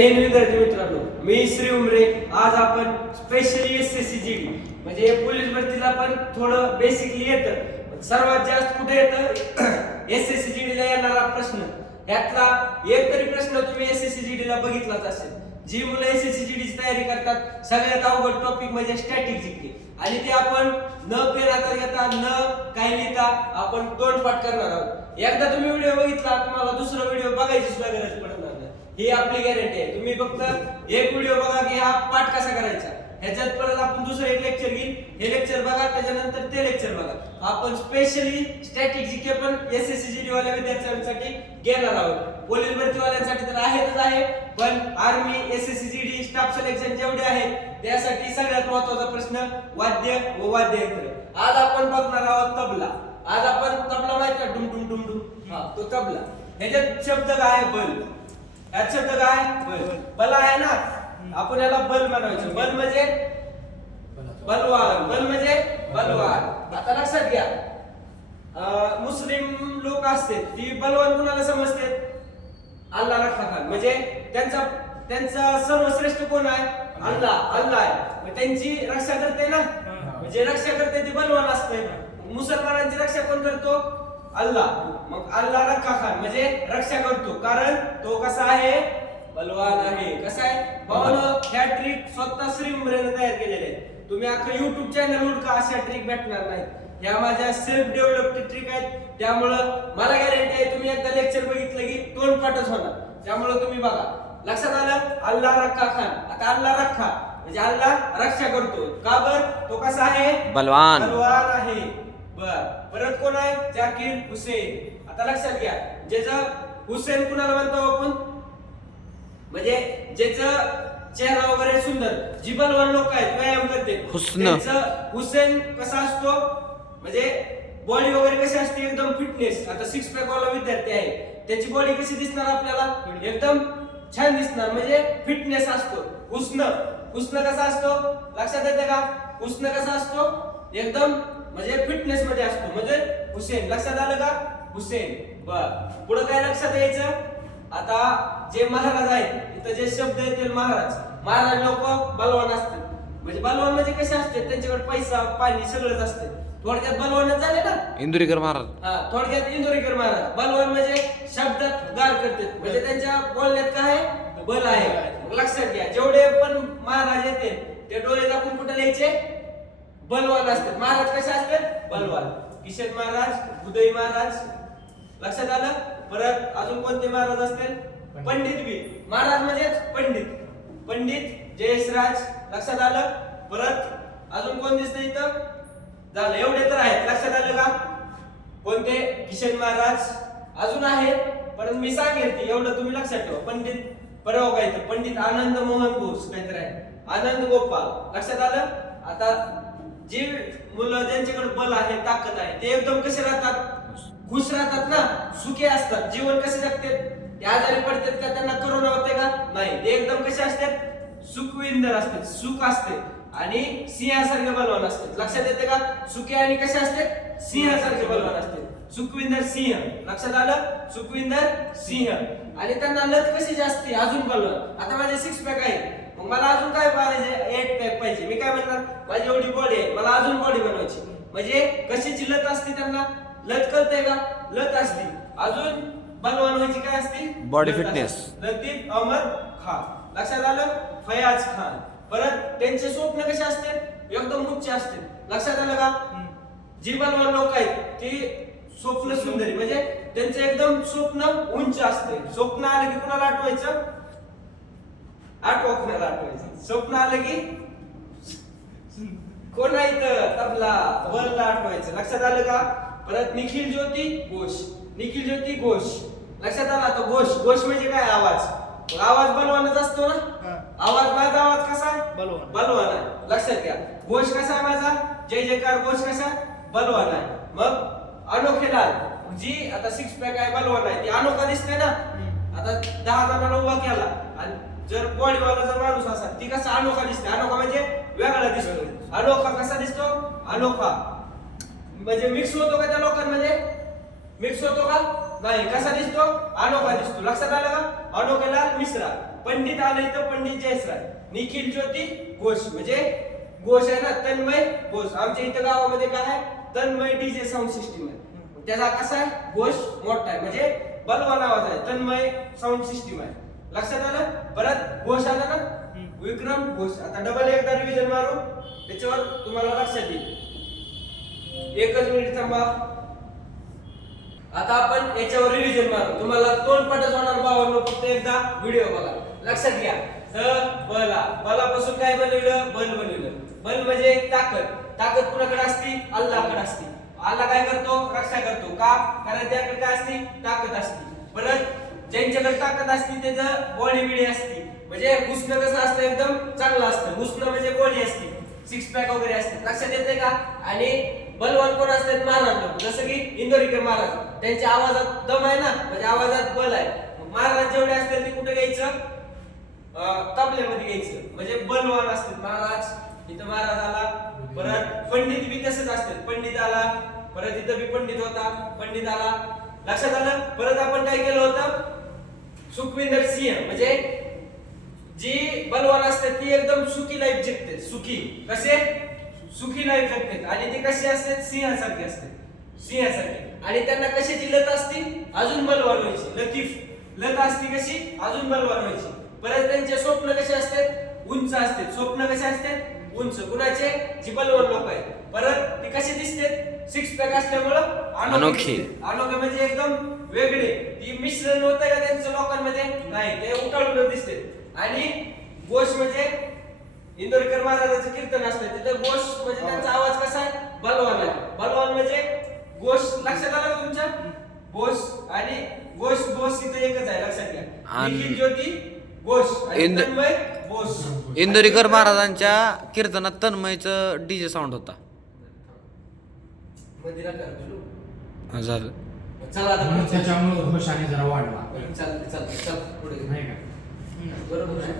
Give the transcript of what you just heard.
विद्यार्थी मित्रांनो मी श्री उमरे. आज आपण specially S S C G म्हणजे पोलीस भरतीला पण थोडं बेसिकली येतं. सर्वात जास्त कुठे येतं? S S C G D ला येणारा प्रश्न. यातला एक तरी प्रश्न तुम्ही S S C G D ला बघितलाच असेल. जी मुलं एस एस सी जी ची तयारी करतात सगळ्यात अवघड टॉपिक म्हणजे स्टॅटिक जीके आणि ते आपण न फेल तर घेता न काही लिहिता आपण तोंडपाठ करणार आहोत. एकदा तुम्ही व्हिडिओ बघितला तुम्हाला दुसरा ही आपली गॅरंटी आहे. तुम्ही फक्त एक व्हिडिओ बघा की हा पाठ कसा करायचा. ह्याच्यात परत आपण दुसरं एक लेक्चर घेईल. हे लेक्चर बघा त्याच्यानंतर ते लेक्चर बघा. आपण स्पेशली स्टॅटिक जीके पण एस एस सी वाल्या विद्यार्थ्यांसाठी घेणार आहोत. पोलीस भरतीवाल्यांसाठी तर आहेतच आहे पण army S S C D staff selection जेवढे आहेत त्यासाठी सगळ्यात महत्त्वाचा प्रश्न वाद्य व वाद्य यंत्र आज आपण बघणार आहोत तबला. आज आपण तबला माहीत का? डुम डुम डुम डुम. हा तो तबला. ह्याच्यात शब्द काय आहे? बल. ह्यात शब्द काय? बल. आहे ना? आपण याला बल म्हणायचं. बल म्हणजे? बलवान. बल म्हणजे? बलवान. आता लक्षात घ्या. मुस्लिम लोक असतात ती बलवान कुणाला समजते अल्लाह रखा खान. म्हणजे त्यांचा त्यांचा सर्वश्रेष्ठ कोण आहे? अल्लाह अल्लाह आहे. त्यांची रक्षा करते ना? म्हणजे रक्षा करते ते बलवान असते. मुसलमानांची रक्षा कोण करतो? अल्लाह. मग अल्लाह रखा खान म्हणजे रक्षा करतो. कारण तो कसा आहे? बलवान आहे. कसा आहे? भावानं ह्या ट्रिक स्वतः श्री उमरेनं तयार केलेले आहेत. तुम्ही अख्खं युट्यूब चॅनल उडका अशा ट्रिक भेटणार नाहीत. ह्या माझ्या सेल्फ डेव्हलप्ड ट्रिक आहेत. त्यामुळं मला गॅरंटी आहे तुम्ही एकदा लेक्चर बघितलं की तोंड पाठच होणार. त्यामुळं तुम्ही बघा. लक्षात आलं? अल्लाह रखा खान. आता अल्लाह रखा. म्हणजे अल्लाह रक्षा करतो. का बर? तो कसा आहे? बलवान. बलवान आहे. बर. परत कोण आहे? जाकीर हुसेन. आता लक्षात घ्या. ज्याचं हुसेन कुणाला म्हणतो आपण? म्हणजे ज्याचं चेहरा वगैरे सुंदर जी बलवान लोक आहेत व्यायाम करते. हुस्न. त्यांचं हुसेन कसा असतो? म्हणजे बॉडी वगैरे कशी असते? एकदम फिटनेस आता सिक्स पॅक वाला विद्यार्थी आहे. त्याची बॉडी कशी दिसणार आपल्याला? एकदम छान दिसणार. म्हणजे फिटनेस असतो. उष्ण उष्ण कसा असतो? लक्षात येते का? उष्ण कसा असतो? एकदम म्हणजे फिटनेस मध्ये असतो. म्हणजे हुसेन लक्षात आलं का? हुसेन. बर. पुढे काय लक्षात यायचं? आता जे महाराज आहेत इथं जे शब्द येतील महाराज. महाराज लोक बलवान असतात. म्हणजे बलवान म्हणजे कसे असते त्यांच्याकडे पैसा पाणी सगळंच असते. थोडक्यात बलवानच झाले ना? इंदुरीकर महाराज. हा थोडक्यात इंदोरीकर महाराज. बलवान म्हणजे शब्दात गार करतात. म्हणजे त्यांच्या बोलण्यात काय आहे? बल आहे. लक्षात घ्या. जेवढे पण महाराज येते ते डोळे दाखवून कुठे लिहायचे? बलवान असतात. महाराज कसे असतात? बलवान. किशन महाराज उदय महाराज. लक्षात आलं? परत अजून कोणते महाराज असतील? पंडित. बी. महाराज म्हणजे पंडित. पंडित जयेशराज. लक्षात आलं? परत अजून कोण दिसतं इथं? झालं. एवढे तर आहेत. लक्षात आलं का? कोणते? किशन महाराज. अजून आहेत पण मी सांगेल ती. एवढं तुम्ही लक्षात ठेवा. पंडित परवा काय पंडित आनंद मोहन घोष काहीतरी आहे. आनंद गोपाल. लक्षात आलं? आता जी मुलं ज्यांच्याकडे बल आहे ताकद आहे ते एकदम कसे राहतात? खुश राहतात ना? सुखी असतात. जीवन कसे जगतात ते आजारी पडतात का? त्यांना करोना होते का? नाही. ते एकदम कसे असतात? सुखविंदर असतात. सुख असते. आणि सिंहासारखे बलवान असतात. लक्षात येते का? सुखी आणि कसे असतात? सिंहासारखे बलवान असतात. सुखविंदर सिंह. लक्षात आलं? सुखविंदर सिंह. आणि त्यांना लत कशी जास्ती? अजून बलवान. आता माझे सिक्स पॅक आहे मग मला अजून काय पाहिजे एट पॅक पाहिजे मी काय म्हणणार? माझी एवढी बॉडी आहे. मला अजून बॉडी बनवायची. म्हणजे कशाची लत असते त्यांना? लत कळते का? लत असते. अजून बलवान व्हायची काय असते? Fitness. असते. लतीफ अहमद खान. लक्षात आलं? फयाज खान. परत त्यांचे स्वप्न कसे असते? एकदम उच्च असते. लक्षात आलं का? जी बलवान लोक आहेत ती स्वप्न सुंदरी. म्हणजे त्यांचं एकदम स्वप्न उंच असते. स्वप्न आलं की कुणाला आठवायचं? कुणाला आठवायचं स्वप्न आलं की कोण इथं? तबला बलला आठवायचं लक्षात आलं का? परत निखिल ज्योती घोष. निखिल ज्योती घोष. लक्षात आला आता? घोष. घोष म्हणजे काय? आवाज. आवाज बलवानच असतो ना? आवाज माझा आवाज कसा आहे? बलवान. बलवान आहे. लक्षात घ्या. घोष कसा आहे माझा? जय जयकार घोष कसा? बलवान आहे. मग अनोखे लाल. जी आता सिक्स पॅक आहे बलवान आहे. ती अनोखा दिसते ना? आता दहा जणांना उभा केला. आणि जर बॉडीवाला जर माणूस असा ती कसा अनोखा दिसते? अनोखा म्हणजे वेगळा दिसतो. अनोखा कसा दिसतो? अनोखा. म्हणजे मिक्स होतो का त्या लोकांमध्ये? मिक्स होतो का? नाही. कसा दिसतो? अनोखा दिसतो. लक्षात आलं का? अनोखेला मिश्रा. पंडित आले तर पंडित जयसराज निखिल ज्योती घोष. म्हणजे घोष आहे ना? तन्मय घोष. आमच्या इथं गावामध्ये काय आहे? तन्मय डीजे साऊंड सिस्टीम आहे. त्याचा कसा आहे? घोष मोठा आहे. म्हणजे बलवा नावाचा आहे. तन्मय साऊंड सिस्टीम आहे. लक्षात आलं? परत घोष आला ना? विक्रम घोष. आता डबल एकदा रिव्हिजन मारू. त्याच्यावर तुम्हाला लक्षात येईल. एकच मिनिट थांबा. आता आपण याच्यावर रिव्हिजन मारू. तुम्हाला तोंड पाठच होणार भावांनो फक्त एकदा. व्हिडिओ बघा. लक्षात घ्या. स बला बलापासून काय बनवलं? बल बनवलं. बल म्हणजे ताकद. ताकद कुणाकडे असती? अल्लाहकडे असती. अल्लाह काय करतो? रक्षा करतो. का? कारण त्याकडे काय असती? ताकद असती. परत ज्यांच्याकडे ताकद असती त्याचं बॉडी बिडी असती. म्हणजे घुसणं कसं असतं एकदम चांगलं असतं. घुसणं म्हणजे बॉडी असती. सिक्स पॅक वगैरे असते लक्षात येते का? आणि बलवान कोण असतात? महाराज लोक. जसं की इंदोरीकर महाराज. त्यांच्या आवाजात दम आहे ना? म्हणजे आवाजात बल आहे. महाराज जेवढे असतील ते कुठे घ्यायचं? तबल्यामध्ये घ्यायचं. म्हणजे बलवान असतात महाराज इथं महाराज आला. परत पंडित बी तसंच असतात पंडित आला. परत इथं बी पंडित होता. पंडित आला. लक्षात आलं? परत आपण काय केलं होतं? सुखविंदर सिंह म्हणजे जी बलवान असते ती एकदम सुखी लाईफ जगते. सुखी. कसे? सुखी लाईफ जगते. आणि ते कसे असते? सिंहासारखे असते. सिंहासारखे. आणि त्यांना कशाची लत असते? अजून बलवान व्हायची. लतीफ. लत असते कशी? अजून बलवान व्हायची. परत त्यांचे स्वप्न कसे असतात उंच असते. स्वप्न कसे असते? उंच. कुणाचे? जी बलवान लोक आहेत. परत ते कसे दिसतात? सिक्स पॅक असल्यामुळं अनोखे. अनोखे. म्हणजे एकदम वेगळे. ती मिश्रण होत का त्यांचं लोकांमध्ये? नाही ते उठाळून दिसते आणि गोष म्हणजे इंदोरकर महाराजाचं कीर्तन असतं तिथं गोष म्हणजे त्यांचा आवाज कसा आहे? बलवान आहे. बलवान म्हणजे गोष लक्षात आलं का तुमच्या? गोष आणि गोष गोष तिथं एकच आहे लक्षात घ्या. आणि- निखिल ज्योती गोष आणि इंद- तन्मय बोस इंदोरीकर महाराजांच्या कीर्तनात तन्मयचं डीजे साऊंड होता. मंदिरात. हा, झालं. चला आता म्हणून. त्याच्यामुळे घोषाने जरा वाढला. चालतंय चालतंय चल पुढे. नाही का? बरोबर आहे.